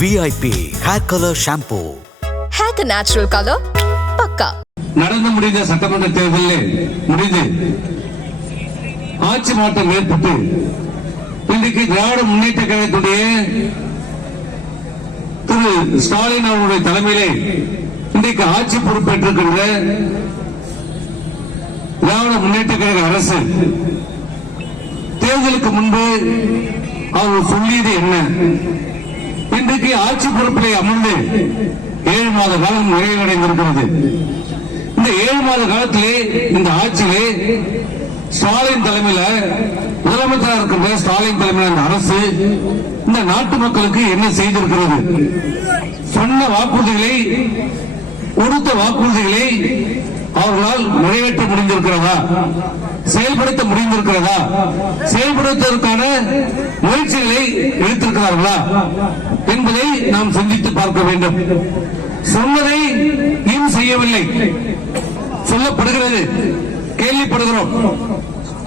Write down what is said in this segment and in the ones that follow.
VIP hair color shampoo. Hair natural color பக்கா. நடந்து முடிந்த சட்டமன்ற தேர்தலில் முடிந்து ஆட்சி மாற்றம் ஏற்பட்டு இன்றைக்கு திராவிட முன்னேற்ற கழகத்துடைய திரு ஸ்டாலின் அவருடைய தலைமையிலே இன்றைக்கு ஆட்சி பொறுப்பேற்றிருக்கின்ற திராவிட முன்னேற்ற கழக அரசு தேர்தலுக்கு முன்பு அவர் சொல்லியது என்ன? இன்றைக்கு ஆட்சி பொறுப்பிலே அமர்ந்து 7 மாத காலம் நிறைவடைந்திருக்கிறது. இந்த 7 மாத காலத்திலே இந்த ஆட்சியிலே ஸ்டாலின் தலைமையில முதலமைச்சராக இருக்கின்ற ஸ்டாலின் தலைமையில இந்த அரசு இந்த நாட்டு மக்களுக்கு என்ன செய்திருக்கிறது? சொன்ன வாக்குறுதிகளை, கொடுத்த வாக்குறுதிகளை அவர்களால் நிறைவேற்ற முடிந்திருக்கிறதா? செயல்படுத்த முடிந்திருக்கிறதா? செயல்படுத்துவதற்கான முயற்சிகளை எடுத்திருக்கிறார்களா என்பதை நாம் சிந்தித்து பார்க்க வேண்டும். சொன்னதை ஏன் செய்யவில்லை? சொல்லப்படுகிறது, கேள்விப்படுகிறோம்.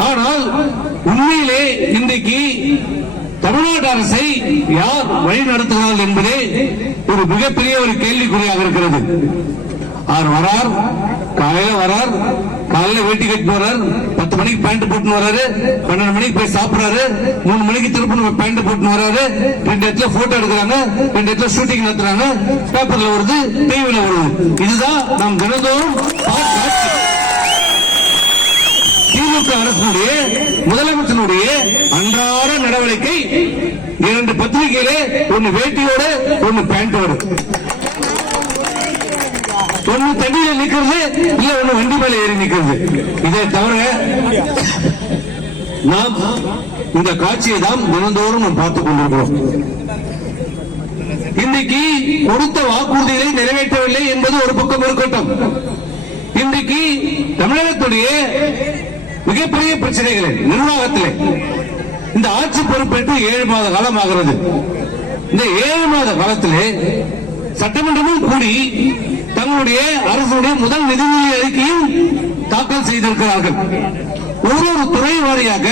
ஆனால் உண்மையிலே இன்றைக்கு தமிழ்நாடு அரசை யார் வழி நடத்துகிறார்கள் என்பதே ஒரு மிகப்பெரிய ஒரு கேள்விக்குறியாக இருக்கிறது. அவர் வரார், காலையில வரார், காலையில வேட்டி கட்டி வர்றார், 10 மணிக்கு பேண்ட் போட்டு வர்றாரு, 12 மணிக்கு போய் சாப்பிடுறாரு, 3 மணிக்கு திருப்பி பேண்ட் போட்டு வர்றாரு, 2 இடத்துல போட்டோ எடுக்கிறாங்க, 2 இடத்துல ஷூட்டிங் நடத்துறாங்க, பேப்பர்ல வருது, டிவில வருது. இதுதான் நாம் தினந்தோறும் திமுக அரசுடைய முதலமைச்சருடைய அன்றாட நடவடிக்கை. 2 பத்திரிகையிலே, ஒன்னு வேட்டியோட, ஒன்னு பேண்டோடு, ஒன்னு தண்ணியில நிக்கிறது, இல்ல ஒன்னு வண்டி மேல ஏறி நிக்கிறது. இதை தவிர நாம் இந்த காட்சியை தான் தினந்தோறும் நாம் பார்த்துக் கொண்டிருக்கிறோம். இன்றைக்கு கொடுத்த வாக்குறுதிகளை நிறைவேற்றவில்லை என்பது ஒரு பக்கம் இருக்கட்டும். இன்றைக்கு தமிழகத்துடைய மிகப்பெரிய பிரச்சனைகளை நிர்வாகத்திலே இந்த ஆட்சி பொறுப்பேற்று 7 மாத காலம் ஆகிறது. இந்த 7 மாத காலத்திலே சட்டமன்றமும் கூடி தங்களுடைய அரசுடைய முதல் நிதிநிலை அறிக்கையும் தாக்கல் செய்திருக்கிறார்கள். ஒவ்வொரு துறை வாரியாக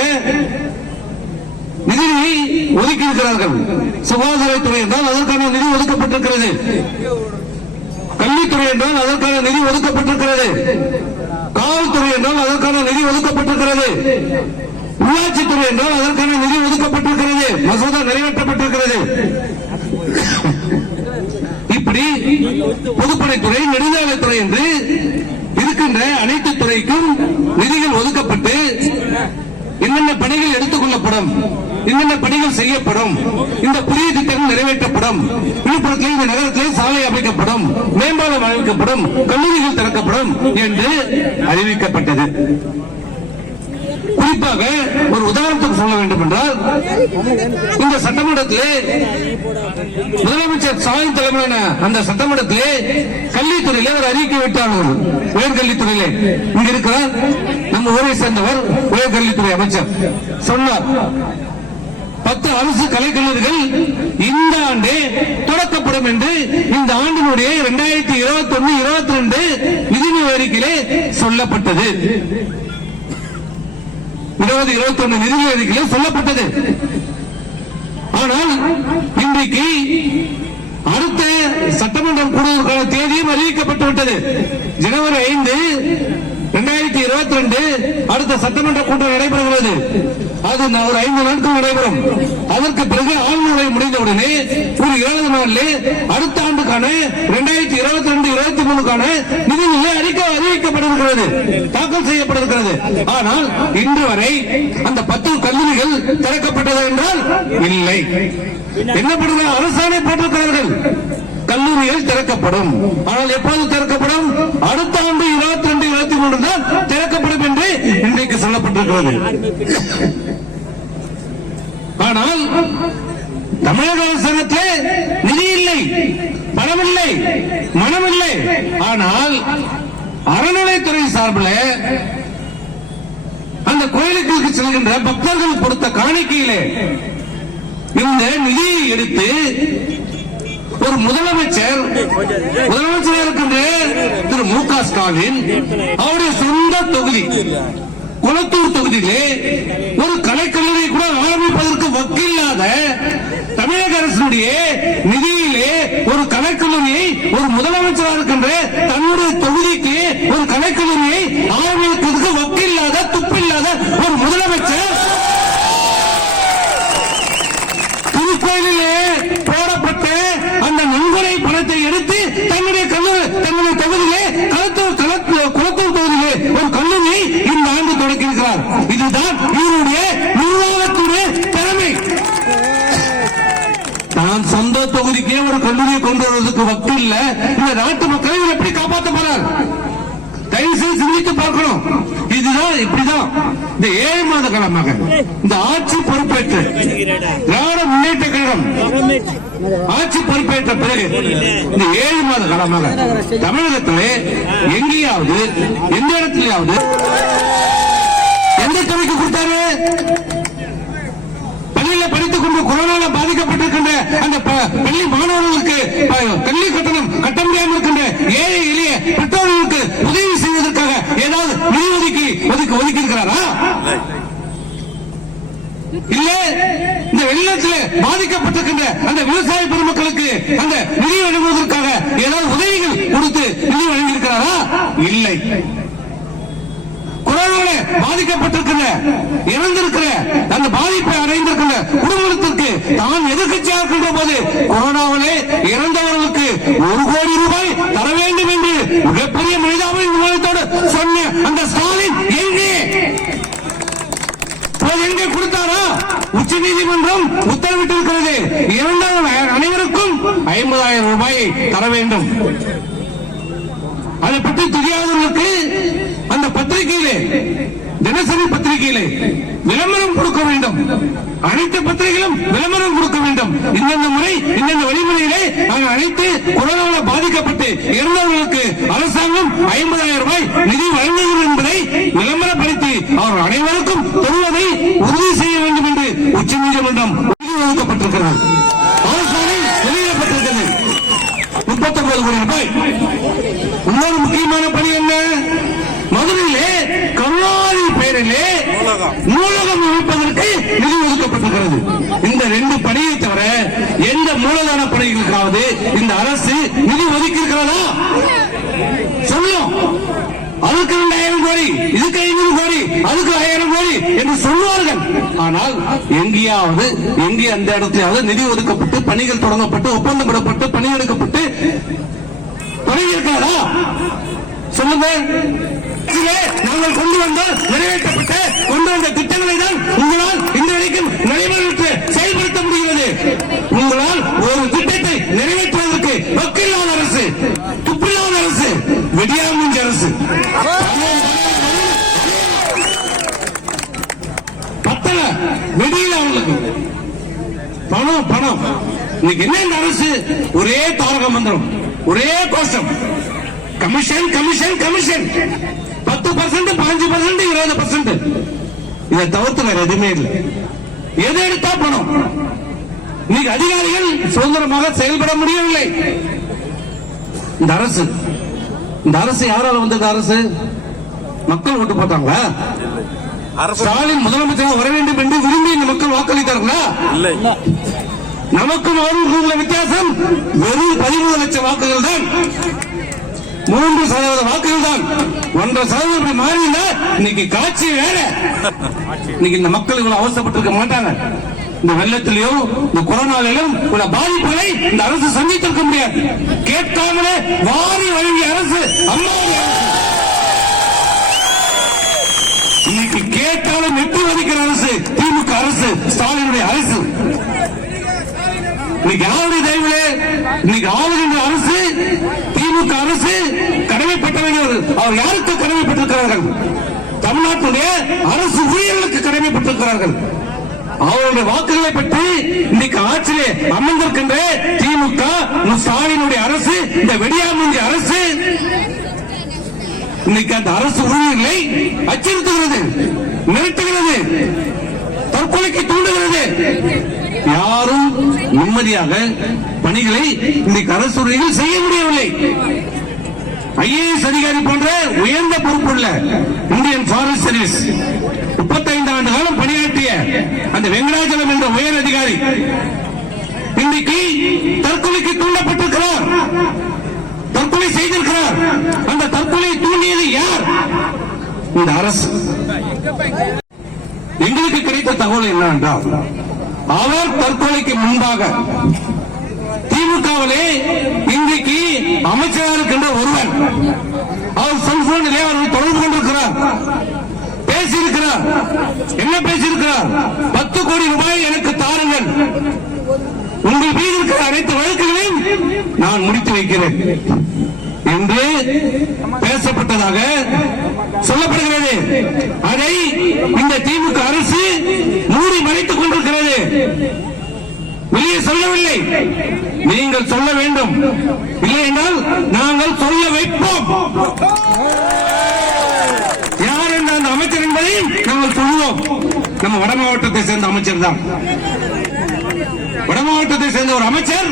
நிதியை ஒதுக்கி இருக்கிறார்கள். சுகாதாரத்துறை என்றால் அதற்கான நிதி ஒதுக்கப்பட்டிருக்கிறது. கல்வித்துறை என்றால் அதற்கான நிதி ஒதுக்கப்பட்டிருக்கிறது. காவல்துறை என்றால் அதற்கான நிதி ஒதுக்கப்பட்டிருக்கிறது. உள்ளாட்சித்துறை என்றால் அதற்கான நிதி ஒதுக்கப்பட்டிருக்கிறது. மசோதா நிறைவேற்றப்பட்டிருக்கிறது. இப்படி பொதுப்பணித்துறை, நெடுஞ்சாலைத்துறை என்று இருக்கின்ற அனைத்து துறைக்கும் நிதிகள் ஒதுக்கப்பட்டு என்னென்ன பணிகள் எடுத்துக் கொள்ளப்படும், என்னென்ன பணிகள் செய்யப்படும், இந்த புதிய திட்டங்கள் நிறைவேற்றப்படும், விழுப்புரத்தில் இந்த நகரத்திலே சாலை அமைக்கப்படும், மேம்பாலம் அமைக்கப்படும், கல்லூரிகள் திறக்கப்படும் என்று அறிவிக்கப்பட்டது. குறிப்பாக ஒரு உதாரணத்துக்கு சொல்ல வேண்டும் என்றால், இந்த சட்டமன்றத்திலே முதலமைச்சர் ஸ்டாலின் தலைமையிலான அந்த சட்டமன்றத்திலே கல்வித்துறையிலே ஒரு அறிக்கை விட்டார்கள். உயர்கல்வித்துறையிலே இங்க இருக்கிறார் நம்ம ஊரை சேர்ந்தவர், உயர்கல்வித்துறை அமைச்சர் சொன்னார், 10 அரசு கலைக்கல்லூரிகள் இந்த ஆண்டே தொடக்கப்படும் என்று இந்த ஆண்டினுடைய 2021-22 நிதிநிலை அறிக்கையிலே சொல்லப்பட்டது. 2021 நிதிநிலை அறிக்கையிலே சொல்லப்பட்டது. ஆனால் இன்றைக்கு அடுத்த சட்டமன்றம் கூடுவதற்கான தேதியும் அறிவிக்கப்பட்டுவிட்டது. ஜனவரி 5, 2022 அடுத்த சட்டமன்ற கூட்டம் நடைபெறுகிறது. அது ஒரு 5 நாட்கள் நடைபெறும். அதற்கு பிறகு ஆளுநரை முடிந்தவுடனே ஒரு 7 நாளிலே அடுத்த ஆண்டுக்கான 2022-23க்கான நிதிநிலை அறிக்கை அறிவிக்கப்பட்டிருக்கிறது, தாக்கல் செய்யப்பட்டிருக்கிறது. ஆனால் இன்று வரை அந்த 10 கல்லூரிகள் திறக்கப்பட்டது என்றால் இல்லை. என்ன பண்ணுறாங்க? அரசாணை போட்டிருக்கிறார்கள், கல்லூரிகள் திறக்கப்படும். ஆனால் எப்போது திறக்கப்படும்? அடுத்த ஆண்டு 22-23 தான் திறக்கப்படும் என்று இன்றைக்கு சொல்லப்பட்டிருக்கிறது. ஆனால் தமிழக அரசாங்கத்திலே நிதி இல்லை, பணம் இல்லை, மனம் இல்லை. ஆனால் அறநிலைத்துறை சார்பில் அந்த கோயிலுக்கு செல்கின்ற பக்தர்கள் கொடுத்த காணிக்கையிலே இந்த நிதியை எடுத்து ஒரு முதலமைச்சராக இருக்கின்ற திரு மு.க. ஸ்டாலின் அவருடைய சொந்த தொகுதி குளத்தூர் தொகுதியிலே ஒரு கலைக்கல்லூரி கூட ஆரம்பிப்பதற்கு வக்கில்லாத தமிழக அரசுடைய நிதியிலே ஒரு கலைக்கல்லூரியை ஒரு முதலமைச்சராக இருக்கின்ற தன்னுடைய தொகுதிக்கு ஒரு கலைக்கல்லூரியை ஆரம்பிக்கிறதுக்கு வக்கில்லாத துப்பில்லாத ஒரு முதலமைச்சர் திருக்கோயிலே போடப்பட்டு அந்த நன்கொடை பணத்தை எடுத்து தன்னுடைய தொகுதியிலே குளத்தூர் தொகுதியிலே ஒரு கல்லூரியை இந்த ஆண்டு தொடங்கியிருக்கிறார். இதுதான் இவருடைய நிர்வாகத்துடைய திறமை. நான் சொந்த தொகுதிக்கே ஒரு கல்லூரியை கொண்டு வருவதற்கு வக்கு இல்ல. இந்த நாட்டு மக்களை எப்படி காப்பாற்ற போறார்? தயவுசெய்து சிந்தித்து பார்க்கணும். இதுதான் இப்படிதான் இந்த 7 மாத காலமாக இந்த ஆட்சி பொறுப்பேற்று திராவிட முன்னேற்ற கழகம் ஆட்சி பொறுப்பேற்ற பிறகு இந்த 7 மாத காலமாக தமிழகத்திலே எங்கேயாவது எந்த இடத்திலேயாவது எந்த துறைக்கு கொடுத்தாரு? பள்ளியில் படித்துக் கொண்டு கொரோனால பாதிக்கப்பட்டிருக்கின்ற அந்த பள்ளி மாணவர்களுக்கு பள்ளி கட்டணம் கட்ட முடியாமல் இருக்கின்ற ஏழை எளிய பெற்றோர்களுக்கு உதவி செய்வதற்காக ஏதாவது நிதி ஒதுக்கி இருக்கிறாரா? இல்ல இந்த வெள்ளத்தில் பாதிக்கப்பட்டிருக்கின்ற அந்த விவசாய பெருமக்களுக்கு அந்த நிதி வழங்குவதற்காக ஏதாவது உதவிகள் கொடுத்து நிதி வழங்கியிருக்கிறாரா? இல்லை. கொரோனால பாதிக்கப்பட்டிருக்கிற இறந்திருக்கிற அந்த பாதிப்பை அடைந்திருக்கிற குடும்பத்திற்கு தான் எதிர்கட்சியாக இருக்கின்ற போது கொரோனாவிலே இறந்தவர்களுக்கு 1 கோடி ரூபாய் தர வேண்டும் என்று மிகப்பெரிய மனிதாபிமானத்தோடு சொன்ன அந்த ஸ்டாலின் எங்கே கொடுத்தாரா? உச்ச நீதிமன்றம் உத்தரவிட்டிருக்கிறது. இறந்தவர்கள் அனைவருக்கும் 50,000 ரூபாய் தர வேண்டும். அதை பற்றி தெரியாதவர்களுக்கு அந்த பத்திரிகையிலே தினசரி பத்திரிகையிலே விளம்பரம் கொடுக்க வேண்டும். அனைத்து பத்திரிகைகளும் விளம்பரம் கொடுக்க வேண்டும். இந்தந்த முறை இந்தந்த வழிமுறையிலே நாங்கள் அனைத்து கொரோனாவால் பாதிக்கப்பட்டு இறந்தவர்களுக்கு அரசாங்கம் 50,000 ரூபாய் நிதி வழங்குகிறது என்பதை விளம்பரப்படுத்தி அவர் அனைவருக்கும் தருவதை உறுதி செய்ய வேண்டும் என்று உச்சநீதிமன்றம் ஒதுக்கப்பட்டிருக்கிறது. அரசாணை வெளியிடப்பட்டிருக்கிறது. 39 கோடி ரூபாய். இன்னொரு முக்கியமான பணி என்ன? மதுரையிலே கருணாநிதி பெயரிலே நூலகம் அமைப்பதற்கு நிதி ஒதுக்கப்பட்டிருக்கிறது. இந்த 2 பணியை தவிர எந்த மூலதன பணிகளுக்காவது இந்த அரசு நிதி ஒதுக்கி இருக்கிறதா? சொல்லும். அதுக்கு 2,000 கோடி, இதுக்கு 500 கோடி, அதுக்கு 1000 கோடி என்று சொல்வார்கள். ஆனால் எங்கே அந்த இடத்திலாவது நிதி ஒதுக்கப்பட்டு பணிகள் தொடங்கப்பட்டு ஒப்பந்தப்படப்பட்டு பணி எடுக்கப்பட்டு தொடங்கி இருக்கிறதா? சொல்லுங்க. நாங்கள் கொண்டு வந்தால் நிறைவேற்றப்பட்ட கொண்டு வந்த திட்டங்களை தான் உங்களால் இந்த வரைக்கும் நடைமுறைக்கு செயல்படுத்த முடிகிறது. உங்களால் ஒரு திட்டத்தை நிறைவேற்றுவதற்கு வக்கில்லாத அரசு, துப்பில்லாத அரசு, வெடியாமூஞ்சி அரசு, பத்தல வெடியில அவங்களுக்கு பணம். இன்னைக்கு என்ன இந்த அரசு? ஒரே தாரக மந்திரம், ஒரே கோஷம். Commission commission commission 10%, 5%, 20%. இதை தவிர்த்து வேற எதுவுமே இல்லை. எது எடுத்தா பணம். இன்னைக்கு அதிகாரிகள் சுதந்திரமாக செயல்பட முடியவில்லை. இந்த அரசு யாரால வந்தது? அரசு மக்கள் ஓட்டு போட்டாங்களா? ஸ்டாலின் முதலமைச்சராக வர வேண்டும் என்று விரும்பி இந்த மக்கள் வாக்களித்தார்களா? நமக்கும் அவர்களுக்கும் உள்ள வித்தியாசம் வெறும் 13 லட்சம் வாக்குகள் தான். 3% வாக்குகள் தான். 1.5% மாறினா இன்னைக்கு காட்சி வேற. இன்னைக்கு இந்த மக்கள் இவ்வளவு அவசரப்பட்டிருக்க மாட்டாங்க. இந்த வெள்ளத்திலையும் இந்த கொரோனாவிலும் உள்ள பாதிப்புகளை இந்த அரசு சந்தித்திருக்க முடியாது. கேட்காமலே வாரி வழங்கிய அரசு அம்மாவுடைய அரசு. இன்னைக்கு கேட்டாலும் எட்டி வதிக்கிற அரசு திமுக அரசு, ஸ்டாலினுடைய அரசு. இன்னைக்கு யாருடைய தயவுலே இன்னைக்கு ஆளுகின்ற அரசு திமுக அரசு கடமைப்பட்டவர்கள். அவர் யாருக்கு கடமைப்பட்டிருக்கிறார்கள்? தமிழ்நாட்டுடைய அரசு ஊழியர்களுக்கு கடமைப்பட்டிருக்கிறார்கள். அவருடைய வாக்குகளை பற்றி இன்னைக்கு ஆட்சியிலே அமர்ந்திருக்கின்ற திமுக ஸ்டாலினுடைய அரசு, இந்த வெடியாமூஞ்சி அரசு இன்னைக்கு அந்த அரசு ஊழியர்களை அச்சுறுத்துகிறது, மிரட்டுகிறது, தற்கொலைக்கு தூண்டுகிறது. யாரும் நிம்மதியாக பணிகளை இன்னைக்கு அரசு ஊழியர்கள் செய்ய முடியவில்லை. IAS அதிகாரி போன்ற உயர்ந்த பொறுப்புள்ள இந்தியன் ஃபாரஸ்ட் சர்வீஸ் 35 ஆண்டு காலம் பணியாற்றிய அந்த வெங்கடாச்சலம் என்ற உயர் அதிகாரி இன்னைக்கு தற்கொலைக்கு தூண்டப்பட்டிருக்கிறார். தற்கொலை தூண்டியது யார்? இந்த அரசு. எங்களுக்கு கிடைத்த தகவல் என்னவென்றால், அவர் தற்கொலைக்கு முன்பாக திமுகவிலே இன்றைக்கு அமைச்சராக இருக்கின்ற ஒருவன் அவர் செல்போனிலே அவர்கள் தொடர்பு கொண்டிருக்கிறார், பேசியிருக்கிறார். என்ன பேசியிருக்கிறார்? 10 கோடி ரூபாய் எனக்கு தாருங்கள், உங்கள் மீது இருக்கிற அனைத்து வழக்குகளையும் நான் முடித்து வைக்கிறேன் என்று பேசப்பட்டதாக சொல்லப்படுகிறது. அதை இந்த திமுக அரசு மூடி மறைத்துக் கொண்டிருக்கிறது, வெளியே சொல்லவில்லை. நீங்கள் சொல்ல வேண்டும், இல்லை என்றால் நாங்கள் சொல்ல வைப்போம். யார் என்ற அந்த அமைச்சர் என்பதை நாங்கள் சொல்லுவோம். நம்ம வட மாவட்டத்தை சேர்ந்த அமைச்சர் தான். வட மாவட்டத்தை சேர்ந்த ஒரு அமைச்சர்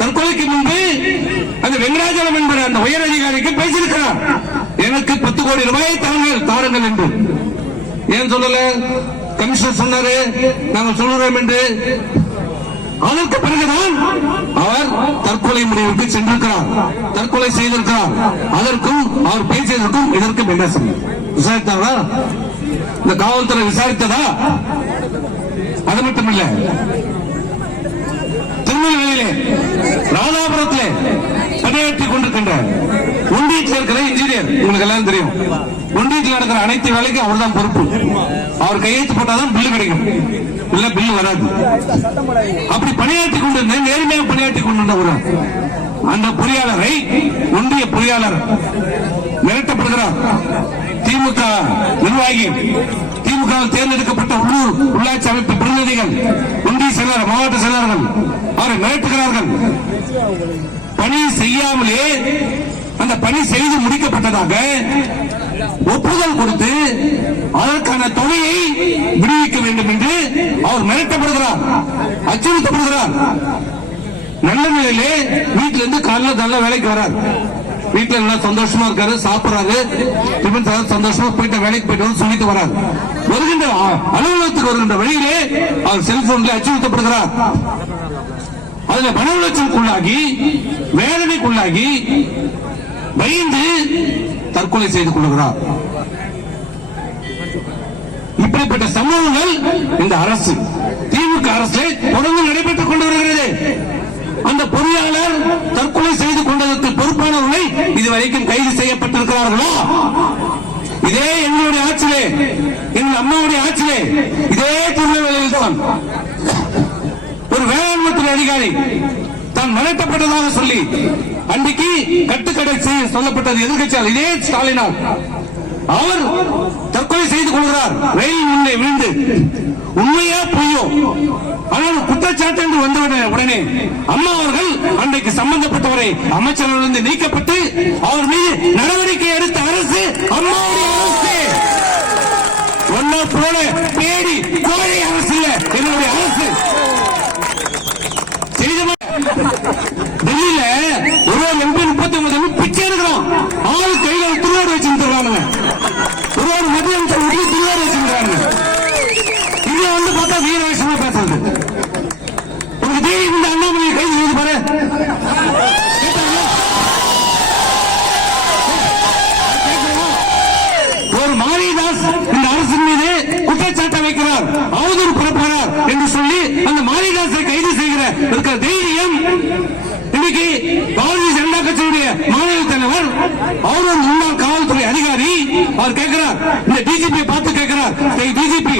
தற்கொலைக்கு முன்பு அந்த வெங்கடாஜலம் என்கிற அந்த உயர் அதிகாரிக்கு பேசியிருக்கிறார், எனக்கு 10 கோடி ரூபாயை தாருங்கள் என்று. ஏன் சொல்லல? கமிஷனர் சொன்னாரு, நாங்கள் சொல்லுறோம் என்று. அதற்கு பிறகுதான் அவர் தற்கொலை முடிவுக்கு சென்றிருக்கிறார், தற்கொலை செய்திருக்கிறார். அதற்கும் அவர் பேசியதற்கும் இதற்கும் என்ன சம்பந்தம்? விசாரித்தாரா? இந்த காவல்துறை விசாரித்ததா? அது மட்டுமில்ல, திருநெல்வேலியிலே ராதாபுரத்திலே பணியாற்றிக் கொண்டிருக்கின்ற ஒன்றியத்தில் இருக்கிற இன்ஜினியர், உங்களுக்கு எல்லாம் தெரியும், ஒன்றியத்தில் நடக்கிற அனைத்து வேலைக்கும் அவர் தான் பொறுப்பு. அவர் கையெழுத்து போட்டாதான் பில்லு கிடைக்கும், இல்ல பில்லு வராது. அப்படி பணியாற்றிக் கொண்டிருந்த, நேர்மையாக பணியாற்றிக் கொண்டிருந்த ஒரு அந்த பொறியாளரை ஒன்றிய பொறியாளர் மிரட்டப்படுகிறார். திமுக நிர்வாகி, திமுக தேர்ந்தெடுக்கப்பட்ட உள்ளூர் உள்ளாட்சி அமைப்பு பிரதிநிதிகள், ஒன்றிய செயலர், மாவட்ட செயலர்கள் அவரை மிரட்டுகிறார்கள். பணி செய்யாமலே அந்த பணி செய்து முடிக்கப்பட்டதாக ஒப்புதல் கொடுத்து அதற்கான தொகையை விடுவிக்க வேண்டும் என்று அவர் மிரட்டப்படுகிறார், அச்சுறுத்தப்படுகிறார். நல்ல நிலையிலே வீட்டிலிருந்து காலையில் நல்ல வேலைக்கு வரார், வீட்டுல எல்லாம் சந்தோஷமா இருக்காரு, சாப்பிடுறாரு, சந்தோஷமா போயிட்டு வேலைக்கு போயிட்டு சொல்லிட்டு வராரு. வருகின்ற அலுவலகத்துக்கு வருகின்ற வழியிலே அவர் செல்போன்ல அச்சுறுத்தப்படுகிறார். அதுல மன உளைச்சலுக்குள்ளாகி, வேதனைக்குள்ளாகி, பயந்து தற்கொலை செய்து கொள்கிறார். இப்படிப்பட்ட சம்பவங்கள் இந்த அரசு, திமுக அரசு தொடர்ந்து நடைபெற்றுக் கொண்டு வருகிறது. அந்த பொறியாளர் தற்கொலை செய்து கொண்டதற்கு பொறுப்பானவர்களை இதுவரைக்கும் கைது செய்யப்பட்டிருக்கிறார்களா? இதே எங்களுடைய ஆட்சியிலே, எங்கள் அம்மாவுடைய ஆட்சியிலே, இதே திருநெல்வேலியில் தான் ஒரு வேளாண்மை அதிகாரி தான் மிரட்டப்பட்டதாக சொல்லி அன்றைக்கு கட்டுக்கடை செய்ய சொல்லப்பட்டது எதிர்கட்சியால், இதே ஸ்டாலினால். அவர் தற்கொலை செய்து கொள்கிறார் ரயில் முன்னே விழுந்து. உண்மையா பொய்யோ? ஆனால் குற்றச்சாட்டு என்று வந்த உடனே அம்மா அவர்கள் அன்றைக்கு சம்பந்தப்பட்டவரை அமைச்சரிலிருந்து நீக்கப்பட்டு அவர் மீது நடவடிக்கை எடுத்த அரசு அம்மாவுடைய அரசு. ஒன்ன போல பேடி கோழை அரசு இல்ல என்னுடைய அரசு. டெல்லியில ஒரு எம்பி 39 பிச்சை எடுக்கிறோம், ஆளு கையில துருவாடு வச்சுருக்காங்க, ஒரு மத்திய அமைச்சர் துருவாடு வச்சுருக்காங்க. இங்க வந்து பார்த்தா வீரவேஷமா பேசுறது. உங்களுக்கு தெரியும், இந்த அண்ணாமலை கைது செய்து பாரு. ஒரு மாரிதாஸ் இந்த அரசின் மீது குற்றச்சாட்டை வைக்கிறார், அவதூறு பரப்புகிறார் என்று சொல்லி அந்த மாரிதாஸை கைது செய்கிற இருக்கிற தைரியம் இன்னைக்கு பாரதிய ஜனதா கட்சியுடைய மாநில தலைவர், அவர் ஒரு முன்னாள் காவல்துறை அதிகாரி, அவர் கேட்கிறார், இந்த டிஜிபி பார்த்து கேட்கிறார், டிஜிபி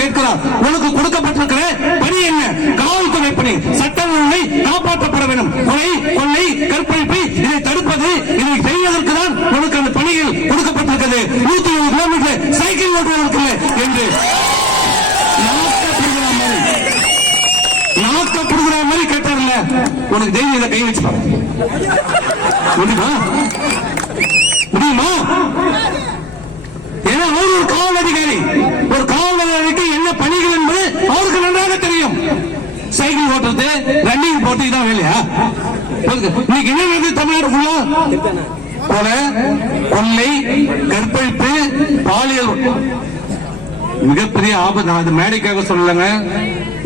கேட்கிறார், உனக்கு கொடுக்கப்பட்டிருக்கிற பணி என்ன? காவல்துறை பணி, சட்டம் ஒழுங்கை காப்பாற்றப்பட வேண்டும், கொலை, கொள்ளை, கற்பழிப்பு இதை தடுப்பது, இதை செய்வதற்கு தான் உனக்கு அந்த பணிகள் கொடுக்கப்பட்டிருக்கிறது. 120 கிலோமீட்டர் சைக்கிள் ஓட்டுவதற்கு என்று நாக்கப்படுகிற மாதிரி கேட்டார்ல. உனக்கு தைரியம் கை வச்சு பாரு, முடியுமா? முடியுமா? ஏன்னா அவர் ஒரு காவல் அதிகாரி, ஒரு காவல் அதிகாரிக்கு என்ன பணிகள் என்பது அவருக்கு நன்றாக தெரியும். சைக்கிள் ஓட்டுறது, ரன்னிங் போட்டு இதான் வேலையா? இன்னைக்கு என்ன நடக்குது தமிழ்நாடு ஃபுல்லா? கொலை, கொள்ளை, கற்பழிப்பு, பாலியல் மிகப்பெரிய ஆபத்து. அது மேடைக்காக சொல்லலங்க,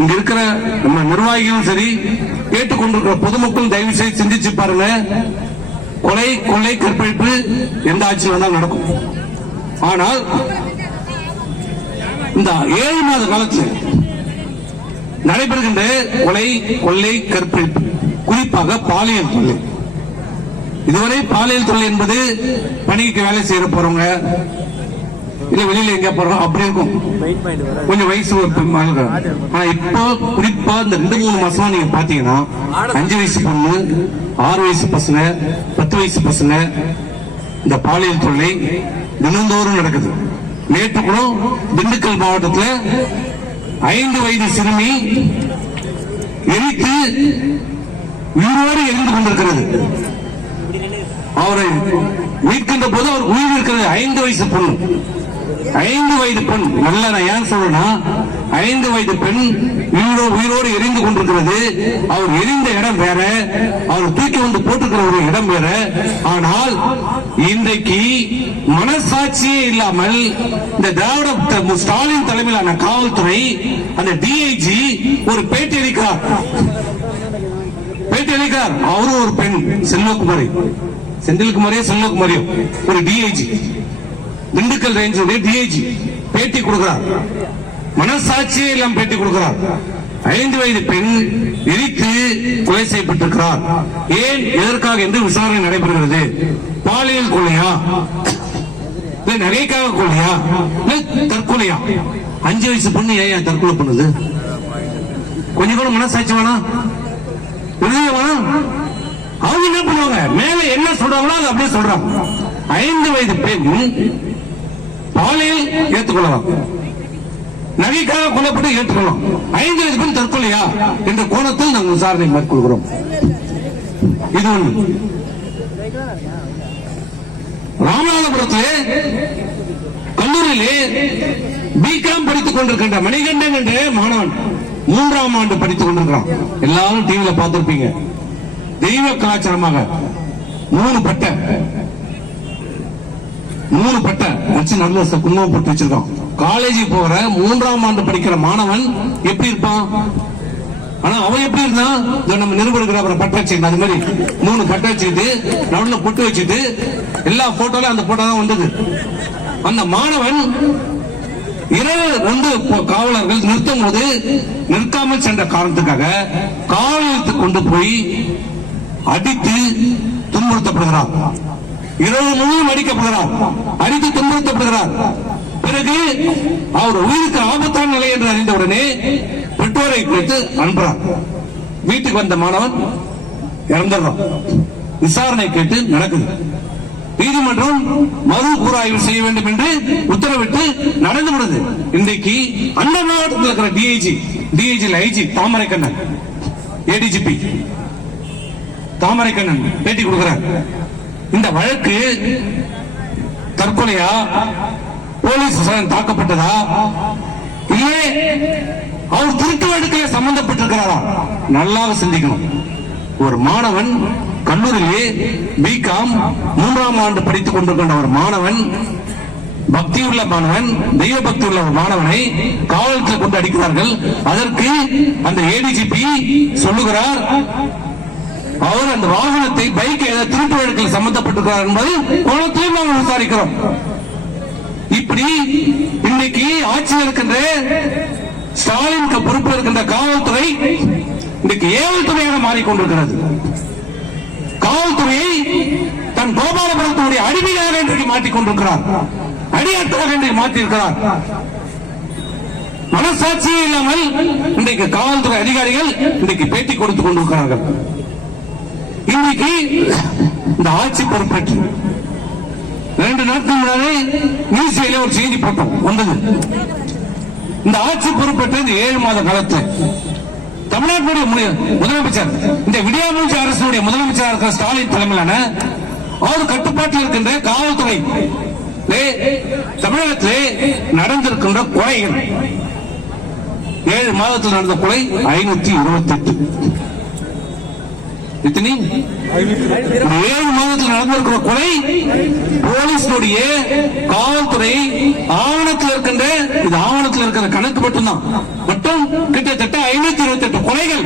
இங்க இருக்கிற நம்ம நிர்வாகிகளும் சரி, கேட்டுக்கொண்டிருக்கிற பொதுமக்களும் தயவு செய்து சிந்திச்சு பாருங்க. கொலை, கொள்ளை, கற்பழிப்பு எந்த ஆட்சியில் வந்தாலும் நடக்கும். ஆனால் இந்த 7 மாத காலத்தில் நடைபெறுகின்ற கொலை, கொள்ளை, கற்பழிப்பு, குறிப்பாக பாலியல் தொல்லை. இதுவரை பாலியல் தொல்லை என்பது பணிக்கு வேலை செய்ய போறவங்க, இல்ல வெளியில எங்க போறோம் அப்படி இருக்கும், கொஞ்சம் வயசு. ஆனா இப்போ குறிப்பா இந்த 2-3 மாசமா நீங்க பாத்தீங்கன்னா 5 வயசு பொண்ணு, 6 வயசு பசங்க, 10 வயசு பசங்க, இந்த பாலியல் தொல்லை தினந்தோறும் நடக்குது. நேற்று கூட திண்டுக்கல் மாவட்டத்தில் 5 வயது சிறுமி எரித்து உயிரோடு எரிந்து கொண்டிருக்கிறது. அவரை மீட்கின்ற போது அவர் உயிர் இருக்கிறது. 5 வயசு பொண்ணு, 5 வயது பெண். நல்ல நான் ஏன் சொல்றேன்னா, 5 வயது பெண் உயிரோடு எரிந்து கொண்டிருக்கிறது. அவர் எரிந்த இடம் வேற, அவர் தூக்கி வந்து போட்டுக்கிற ஒரு இடம் வேற. ஆனால் இன்றைக்கு மனசாட்சியே இல்லாமல் இந்த திராவிட ஸ்டாலின் தலைமையிலான காவல்துறை, அந்த டிஐஜி ஒரு பேட்டி அளிக்கிறார். அவரும் ஒரு பெண், செல்வகுமாரி, செந்தில்குமாரியா செல்வகுமாரியும் ஒரு டிஐஜி, திண்டுக்கல் ரேஞ்சுடைய டிஐஜி பேட்டி கொடுக்கிறார். மனசாட்சியே எல்லாம் பேட்டி கொடுக்கிறார். 5 வயது பெண் எரித்து கொலை செய்யப்பட்டிருக்கிறார். ஏன், எதற்காக என்று விசாரணை நடைபெறுகிறது. பாலியல் கொலையா, நகைக்காக கொலையா, தற்கொலையா? 5 வயசு பொண்ணு ஏன் தற்கொலை பண்ணுது? கொஞ்சம் கூட மனசாட்சி வேணாம், வேணாம். அவங்க என்ன பண்ணுவாங்க, மேல என்ன சொல்றாங்களோ அதை அப்படியே சொல்றாங்க. 5 வயது பெண் பாலியல் ஏற்றுக்கொள்ளலாம், நகைக்காக கொல்லப்பட்டு ஏற்றுக்கொள்ளலாம். 5 வயது பெண் தற்கொலையா என்ற கோணத்தில் நாங்கள் விசாரணை மேற்கொள்கிறோம். இது ஒன்று. ராமநாதபுரத்திலே கல்லூரியிலே பிகாம் படித்துக் கொண்டிருக்கின்ற மணிகண்டன் என்ற மாணவன் 3ஆம் ஆண்டு படித்துக் கொண்டிருக்கிறான். எல்லாரும் டிவியில பார்த்திருப்பீங்க. தெய்வ கலாச்சாரமாக 3 பட்டை வச்சு நல்ல குங்குமம் போட்டு வச்சிருக்கான். காலேஜ் போகிற 3ஆம் ஆண்டு படிக்கிற மாணவன் எப்படி இருப்பான்? ஆனா அவன் எப்படி இருந்தான், நம்ம நிருபர் பட்டை வச்சுக்கிட்டு, அது மாதிரி 3 பட்டை வச்சுக்கிட்டு நடுவில் பொட்டு வச்சுட்டு எல்லா போட்டோல அந்த போட்டோ தான் வந்தது. அந்த மாணவன் இரவு காவலர்கள் நிறுத்தும் போது நிற்காமல் சென்ற காரணத்துக்காக காவலத்துக்கு கொண்டு போய் அடித்து துன்புறுத்தப்படுகிறார். இரவு முழுவதும் அடிக்கப்படுகிறார், அடித்து துன்புறுத்தப்படுகிறார். பிறகு அவர் உயிருக்கு ஆபத்தான நிலை என்று அறிந்தவுடனே பெற்றோரை குறித்து அனுப்புறார். வீட்டுக்கு வந்த மாணவன் இறந்துடுறான். விசாரணை கேட்டு நடக்குது. நீதிமன்றம் மறு கூறாய்வு செய்ய வேண்டும் என்று உத்தரவிட்டு நடந்து விடுது. இன்றைக்கு அந்த மாவட்டத்தில் இருக்கிற DIG IG Thamaraikannan, ADGP Thamaraikannan பேட்டி கொடுக்கிறார். இந்த வழக்கு தற்கொலையா, போலீஸ் தாக்கப்பட்டதா, இல்லை அவர் திருட்டு வழக்கில் சம்பந்தப்பட்டிருக்கிறாரா? நல்லா சிந்திக்கணும். ஒரு மாணவன் கல்லூரியிலே பிகாம் 3ஆம் ஆண்டு படித்துக் கொண்டிருக்கின்ற ஒரு மாணவன், பக்தியுள்ள மாணவன், தெய்வ பக்தி உள்ள ஒரு மாணவனை காவல்துறை கொண்டு அடிக்கிறார்கள். அதற்கு அந்த ஏடிஜிபி சொல்லுகிறார், அவர் அந்த வாகனத்தை பைக் திருட்டு வழக்கில் சம்பந்தப்பட்டிருக்கிறார் என்பது கோணத்திலும் நாங்கள் விசாரிக்கிறோம். இப்படி இன்னைக்கு ஆட்சியில் இருக்கின்ற ஸ்டாலினுக்கு பொறுப்பில் இருக்கின்ற காவல்துறை இன்னைக்கு ஏவல் துறையாக மாறிக்கொண்டிருக்கிறது. காவல்துறையை தன் கோபாலபுரத்தினுடைய அடிமையாக இன்றைக்கு மாற்றிக் கொண்டிருக்கிறார், அடியாட்களாக இன்றைக்கு மாற்றியிருக்கிறார். மனசாட்சியே இல்லாமல் இன்றைக்கு காவல்துறை அதிகாரிகள் இன்றைக்கு பேட்டி கொடுத்துக் கொண்டிருக்கிறார்கள். இன்றைக்கு இந்த ஆட்சி பொறுப்பேற்று 2 நாட்கள் முன்னாடி நியூஸ்ல ஒரு செய்தி போட்டோம் வந்தது. இந்த ஆட்சி பொறுப்பேற்ற இந்த 7 மாத காலத்தில் தமிழ்நாட்டுடைய முதலமைச்சர், இந்த விடியாமூஞ்சி அரசுடைய முதலமைச்சராக இருக்கிற ஸ்டாலின் தலைமையிலான அவர் கட்டுப்பாட்டில் இருக்கின்ற காவல்துறை தமிழகத்திலே நடந்திருக்கின்ற கொலைகள், 7 மாதத்தில் நடந்த கொலை 528. எத்தனை? 7 மாதத்தில் நடந்திருக்கிற கொலை போலீஸுடைய காவல்துறை ஆவணத்தில் இருக்கின்ற, இது ஆவணத்தில் இருக்கிற கணக்கு மட்டும்தான், மட்டும் கிட்டத்தட்ட 528 கொலைகள்.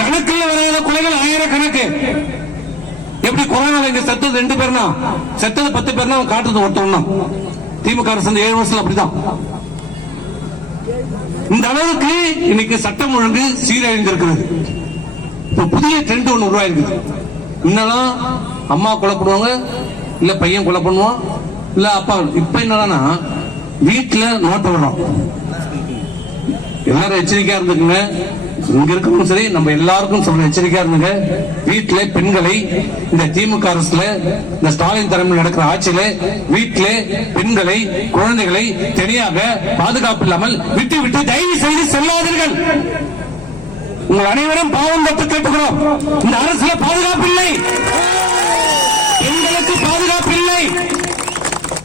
கணக்கில் வராத கொலைகள் 1000 கணக்கு. எப்படி கொரோனால இங்க செத்தது 2 பேர்னா செத்தது 10 பேர்னா காட்டுறது ஒருத்தவன். திமுக அரசு 7 வருஷத்துல அப்படிதான். இந்த அளவுக்கு இன்னைக்கு சட்டம் ஒழுங்கு சீரழிந்திருக்கிறது. இப்ப புதிய ட்ரெண்ட் ஒண்ணு உருவாயிருக்குது. இன்னதான் அம்மா கொலை பண்ணுவாங்க, இல்ல பையன் கொலை பண்ணுவான், இல்ல அப்பா. இப்ப என்னன்னா வீட்டுல நோட்டை விடுறோம். எல்லாரும் எச்சரிக்கையா இருந்துக்குங்க. இங்க இருக்கவும் சரி, நம்ம எல்லாருக்கும் சொல்ற எச்சரிக்கையா இருந்துங்க. வீட்டுல பெண்களை இந்த திமுக அரசுல, இந்த ஸ்டாலின் தலைமையில் நடக்கிற ஆட்சியில வீட்டுல பெண்களை, குழந்தைகளை தனியாக பாதுகாப்பு இல்லாமல் விட்டு விட்டு தயவு செய்து செல்லாதீர்கள். உங்கள் அனைவரும் பாவம் தட்டு கேட்டுக்கிறோம். இந்த அரசுல பாதுகாப்பு இல்லை, பெண்களுக்கு பாதுகாப்பு இல்லை.